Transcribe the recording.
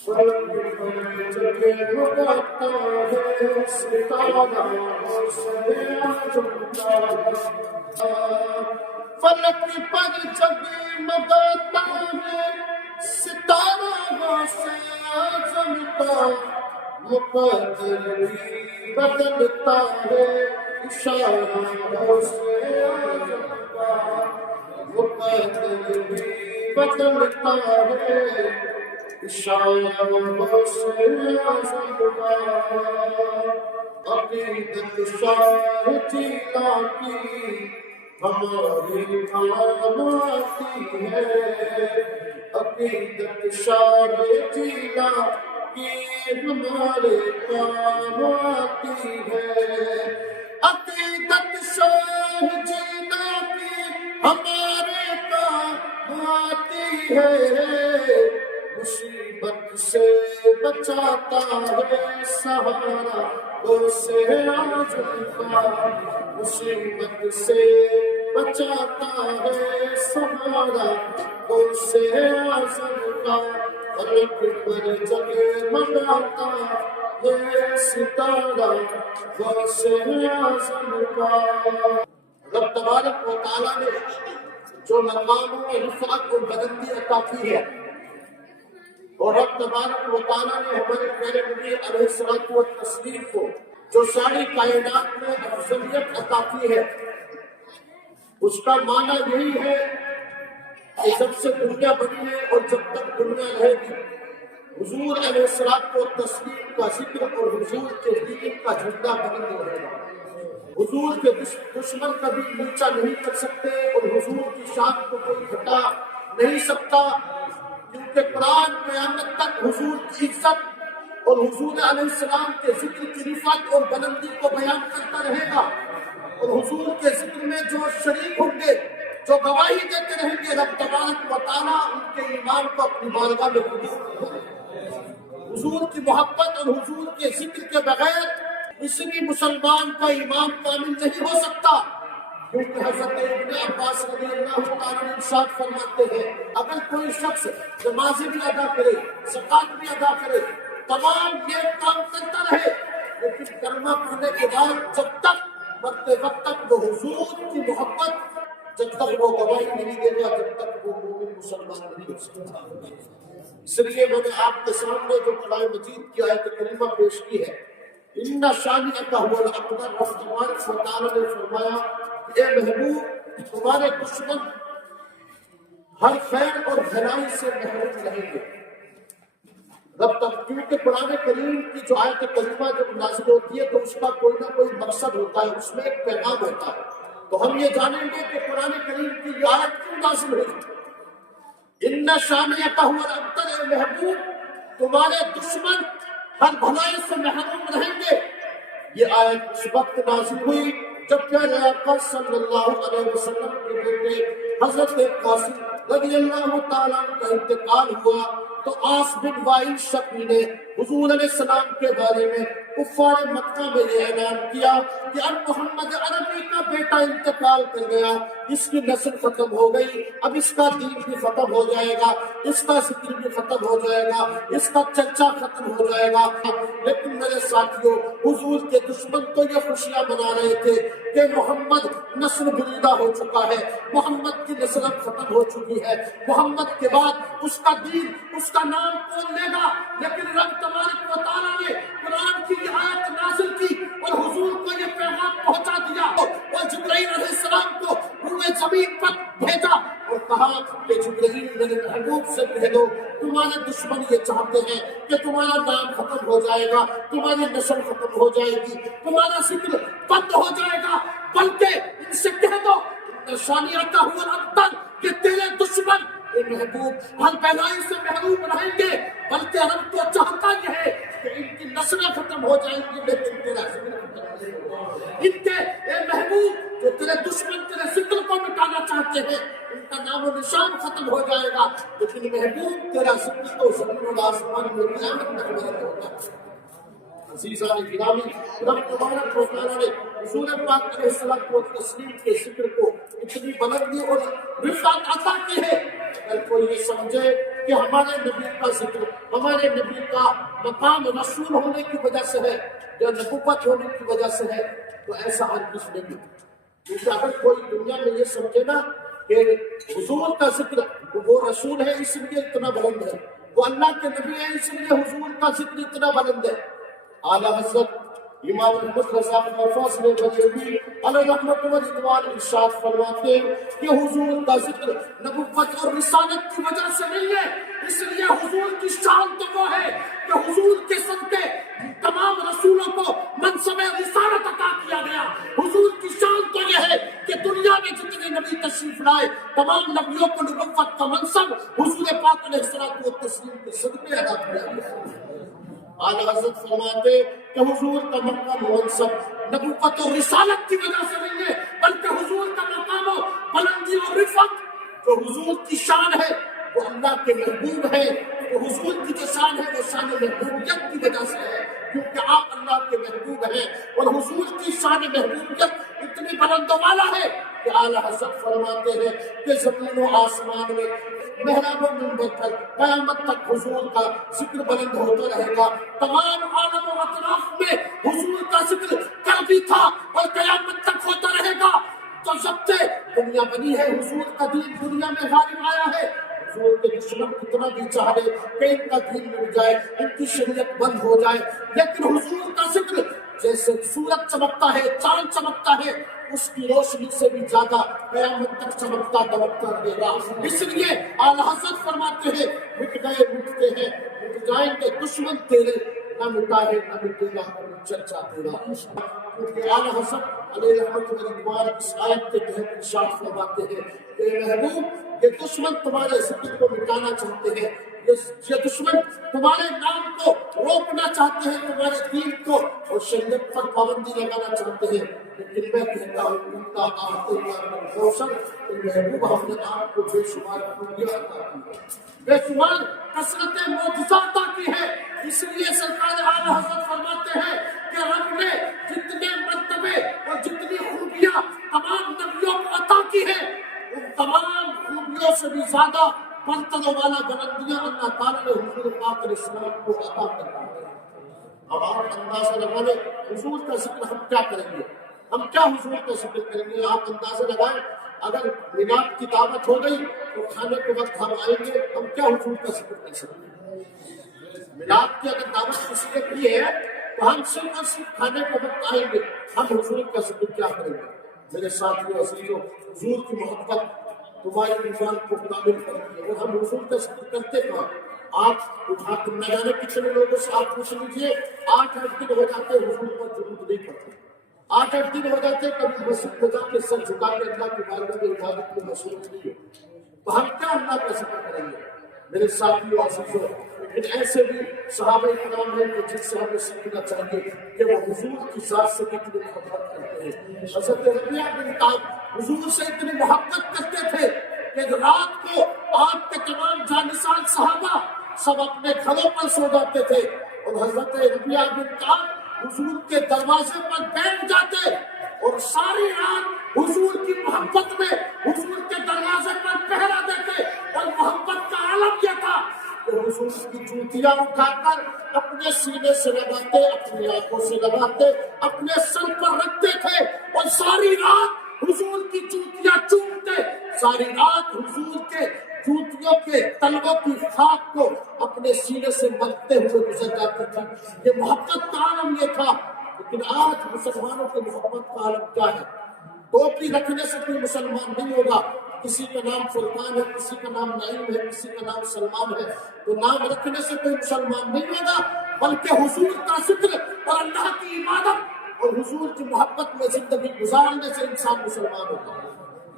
فلک پر جگمگاتا ہے ستارہ سے آزمتا، مقدر بھی بدلتا ہے اشارہ سے آزمتا، مقدر بھی بدلتا ہے اشارہ سے آزمتا۔ عقیدت شاہ جیلا کی ہمارے کام آتی ہے، عقیدت شاہ جیلا کی ہمارے کام آتی ہے، عقیدت شاہ جیلا کی ہمارے کام آتی ہے، مصیبت سے بچاتا ہے سہارا اسے آزم کا، مصیبت سے بچاتا ہے سہارا اسے آزم کا، فلک پر جگمگاتا ہے ستارہ اسے آزم کا۔ رب تبارک و تعالیٰ نے جو مقام و رفعت و بلندی عطا کی ہے، اور رب تبارک و تعالیٰ نے ہمارے پیارے نبی علیہ الصلوۃ والتسلیم کو جو ساری کائنات میں افضلیت عطا کی ہے، اس کا معنی یہی ہے کہ جب سے دنیا بنی ہے اور جب تک دنیا رہے گی، حضور علیہ الصلوۃ والتسلیم کا ذکر اور حضور کے دین کا جھنڈا بلند رہے گا۔ حضور کے دشمن کبھی نیچا نہیں کر سکتے اور حضور کی شان کو کوئی گھٹا نہیں سکتا، کیونکہ قرآن قیامت تک حضور کی عزت اور حضور علیہ السلام کے ذکر کی رفعت اور بلندی کو بیان کرتا رہے گا، اور حضور کے ذکر میں جو شریک ہوں گے، جو گواہی دیتے رہیں گے، رب تبارک و تعالیٰ ان کے ایمان کو اپنی بارگاہ میں قبول کرے گا۔ حضور کی محبت اور حضور کے ذکر کے بغیر کسی بھی مسلمان کا ایمان کامل نہیں ہو سکتا، کیونکہ حضرت ابن عباس رضی اللہ تعالیٰ عنہ ارشاد فرماتے ہیں، اگر کوئی شخص نمازیں بھی ادا کرے، زکات بھی ادا کرے، تمام یہ کام کرتا رہے، لیکن کلمہ پڑھنے کے بعد جب تک مرتے وقت تک وہ حضور کی محبت، جب تک وہ گواہی نہیں دے گا، جب تک وہ مومن مسلمان نہیں ہو سکتا۔ اس لیے میں نے آپ کے سامنے جو قرآن مجید کی آیت کریمہ پیش کی ہے، ان شانئک هو الابتر، رب تبارک و تعالیٰ نے فرمایا کہ اے محبوب، تمہارے دشمن ہر خیر اور بھلائی سے محروم رہیں گے۔ رب تک، کیونکہ قرآن کریم کی جو آیت کریمہ جب نازل ہوتی ہے تو اس کا کوئی نہ کوئی مقصد ہوتا ہے، اس میں ایک پیغام ہوتا ہے، تو ہم یہ جانیں گے کہ قرآن کریم کی یہ آیت کیوں نازل ہوئی۔ ان شانئک هو الابتر، اے محبوب، تمہارے دشمن ہر بھلائی سے محروم رہیں گے۔ یہ آیت اس وقت نازل ہوئی جب پیارے آقا صلی اللہ علیہ وسلم کے بیٹے حضرت قاسم رضی اللہ تعالیٰ عنہ کا انتقال ہوا، تو عاص بن وائل شقی نے حضور علیہ السلام کے بارے میں کفار مکہ میں یہ اعلان کیا کہ اب محمد عربی کا بیٹا انتقال کر گیا، اس کی نسل ختم ہو گئی، اب اس کا دین بھی ختم ہو جائے گا، اس کا ذکر بھی ختم ہو جائے گا، اس کا چرچا ختم ہو جائے گا۔ لیکن میرے ساتھیوں، حضور کے دشمن تو یہ خوشیاں منا رہے تھے کہ محمد نسل بریدہ ہو چکا ہے، محمد کی نسل ختم ہو چکی ہے، محمد کے بعد اس کا دین، اس کا نام کون لے گا؟ لیکن رب تبارک و تعالیٰ نے قرآن کی یہ آیت نازل کی اور حضور کو یہ پیغام پہنچا دیا، اور جبرائیل علیہ السلام کو روئے زمین پر بھیجا اور کہا کہ جبرائیل میرے محبوب سے کہہ دو، تمہارے دشمن یہ چاہتے ہیں کہ تمہارا نام ختم ہو جائے گا، تمہاری نسل ختم ہو جائے گی، تمہارا ذکر بند ہو جائے گا، بلکہ ان سے کہہ دو شانئک هو الابتر کہ تیرے دشمن اے محبوب ہر بھلائی سے محروم رہیں گے، بلکہ رب تو چاہتا یہ ہے کہ ان کی نسلیں ختم ہو جائیں گی لیکن تیرا ذکر ختم نہیں ہوگا۔ ان کے اے محبوب جو تیرے دشمن تیرے ذکر کو مٹانا چاہتے ہیں، ان کا نام و نشان ختم ہو جائے گا، لیکن محبوب تیرا ذکر تو زمین و آسمان میں قیامت تک برقرار ہوگا۔ عزیزان گرامی، رب تبارک و تعالیٰ نے حضور پاک علیہ الصلوۃ والتسلیم کے ذکر کو اتنی بلندی اور رفعت عطا کی ہے، اگر کوئی یہ سمجھے کہ کہ ہمارے نبی کا ذکر ہمارے نبی کا مقام رسول ہونے کی وجہ سے ہے یا نبوت ہونے کی وجہ سے ہے، تو ایسا ہرگز نہیں۔ کیونکہ اگر کوئی دنیا میں یہ سمجھے نا کہ حضور کا ذکر وہ رسول ہے اس لیے اتنا بلند ہے، وہ اللہ کے نبی ہے اس لیے حضور کا ذکر اتنا بلند ہے۔ اعلیٰ حضرت امام احمد رضا فاضل بریلوی علیہ رحمۃ و رضوان ارشاد فرماتے ہیں کہ حضور کا ذکر نبوت اور رسالت کی وجہ سے نہیں ہے، اس لیے حضور کی شان تو وہ ہے کہ حضور کے صدقے تمام رسولوں کو منصب رسالت عطا کیا گیا۔ حضور کی شان تو یہ ہے کہ دنیا میں جتنے نبی تشریف لائے تمام نبیوں کو نبوت کا منصب حضور پاک علیہ الصلوۃ والتسلیم کے صدقے عطا کیا گیا۔ اعلیٰ حضرت فرماتے کہ حضور کا مقام و منصب نبوت اور رسالت کی وجہ سے نہیں ہے، بلکہ حضور کا مقام و بلندی اور رفعت جو حضور کی شان ہے وہ اللہ کے محبوب ہے، وہ حضور کی جو شان ہے وہ شان محبوبیت کی وجہ سے ہے، کیونکہ آپ اللہ کے محبوب ہیں، اور حضور کی شان محبوبیت اتنی بلند و بالا ہے کہ اعلیٰ حضرت فرماتے ہیں کہ زمین و آسمان میں محراب و منبر پر قیامت تک حضور کا ذکر بلند ہوتا رہے گا۔ تمام عالم و اطراف میں حضور کا ذکر کل بھی تھا اور قیامت تک ہوتا رہے گا۔ تو جب سے دنیا بنی ہے حضور کا دین دنیا میں غالب آیا ہے۔ حضور کے دشمن کتنا بھی چاہے کہ ان کا دین مٹ جائے، ان کی شریعت بند ہو جائے، لیکن حضور کا ذکر جیسے سورج چمکتا ہے، چاند چمکتا ہے، اس کی روشنی سے بھی زیادہ قیامت تک چمکتا دمکتا رہے گا۔ اس لیے اعلیٰ حضرت فرماتے ہیں مٹ گئے مٹتے ہیں مٹ جائیں گے دشمن تیرے، نہ مٹا ہے نہ مٹے گا چرچا تیرا۔ کیونکہ اعلیٰ حضرت علیہ رحمۃ و رضوان اس آیت کے تحت ارشاد فرماتے ہیں کہ محبوب یہ دشمن تمہارے ذکر کو مٹانا چاہتے ہیں، یہ دشمن تمہارے نام کو روکنا چاہتے ہیں، تمہارے دین کو اور شریعت پر پابندی لگانا چاہتے ہیں، لیکن میں کہتا ہوں ان کا آتے روشن محبوب ہم نے آپ کو بے شمار خوبیاں عطا کی ہے، بے شمار کثرت معجزات عطا کی ہے۔ اس لیے سرکار اعلیٰ حضرت فرماتے ہیں کہ رب نے جتنے مرتبے اور جتنی خوبیاں تمام نبیوں کو عطا کی ہے، ان تمام خوبیوں سے بھی زیادہ برتن والا بلندیاں اللہ تعالیٰ نے حضور پاک علیہ السلام کو عطا کر دی ہے۔ اب آپ اندازہ لگائیں حضور کا ذکر ہم کیا کریں گے، ہم کیا حضور کا ذکر کریں گے؟ آپ اندازہ لگائیں اگر میلاد کی دعوت ہو گئی تو کھانے کے وقت ہم آئیں گے، ہم کیا حضور کا ذکر کر سکتے ہیں؟ میلاد کی اگر دعوت کسی نے کی ہے تو ہم صرف اور صرف کھانے کے وقت آئیں گے، ہم حضور کا ذکر کیا کریں گے؟ میرے ساتھیو عزیزو، حضور کی محبت تمہارے ایمان کو کامل کرتی ہے، اور ہم حضور کا ذکر کرتے کہاں؟ آپ اٹھا کر نہ جانے کتنے لوگوں سے آپ پوچھ لیجیے 8-8 دن ہو جاتے حضور پر درود نہیں پڑتے، 8-8 دن ہو جاتے کبھی مسجد میں جا کے سر جھکا کے اللہ کی بارگاہ میں عبادت میں مصروف نہیں ہو، تو ہم کیا اللہ کا ذکر کریں گے؟ میرے ساتھیو عزیزو، لیکن ایسے بھی صحابہ کرام ہیں کہ جن سے ہمیں سیکھنا چاہیے کہ وہ حضور کی ذات سے کتنی محبت کرتے ہیں۔ حضرت ربیعہ بن کعب حضور سے اتنی محبت کرتے تھے کہ رات کو آپ کے تمام جانشان صحابہ سب اپنے گھروں پر سو جاتے تھے، اور حضرت ربیعہ بن کعب حضور کے دروازے پر بیٹھ جاتے اور ساری رات حضور کی محبت میں حضور کے دروازے پر پہرا دیتے، اور محبت کا عالم یہ تھا کہ حضور کی جوتیاں اٹھا کر اپنے سینے سے لگاتے، اپنی آنکھوں سے لگاتے، اپنے سر پر رکھتے تھے، اور ساری رات حضور کی جوتیاں چومتے، ساری رات حضور کے جوتیوں کے تلووں کی خاک کو اپنے سینے سے ملتے ہوئے گزر جاتی تھی۔ یہ محبت کا عالم یہ تھا۔ لیکن آج مسلمانوں کی محبت کا عالم کیا ہے؟ ٹوپی رکھنے سے کوئی مسلمان نہیں ہوگا، کسی کا نام فرقان ہے، کسی کا نام نعیم ہے، کسی کا نام سلمان ہے، تو نام رکھنے سے کوئی مسلمان نہیں ہوگا، بلکہ حضور کا ذکر اور اللہ کی عبادت اور حضور کی محبت میں زندگی گزارنے سے انسان مسلمان ہوتا ہے۔